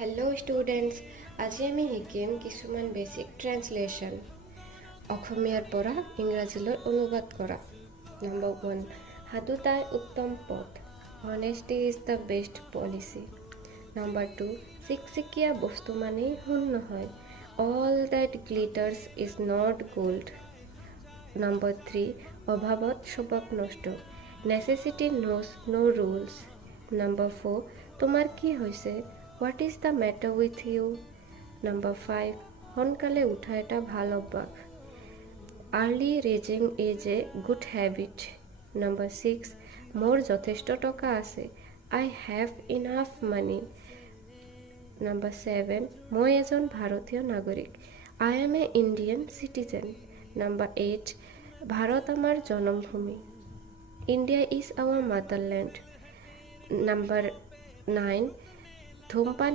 Hello' students, আজি আমি শিকিম কিছুমান বেছিক ট্ৰেন্সলেশ্যন অসমীয়াৰ পৰা ইংৰাজীলৈ অনুবাদ কৰা। নম্বৰ 1, সাধুতাই উত্তম পথ, honesty is the best policy. Number 2, চিকচিকীয়া বস্তু মানেই সোণ নহয়, all that glitters is not gold. Number 3, অভাৱত স্বভাৱ নষ্ট, necessity knows no' rules. Number 4, তোমাৰ কি হৈছে, what is the matter with you. Number 5, সোনকালে উঠা এটা ভাল অভ্যাস, early rising is a good habit. Number 6, মোৰ যথেষ্ট টকা আছে, I have enough money. Number 7, মই এজন ভাৰতীয় নাগৰিক, I M A Indian citizen. Number 8, Bharat আমাৰ জন্মভূমি, India is hour motherland. Number 9, ধূমপান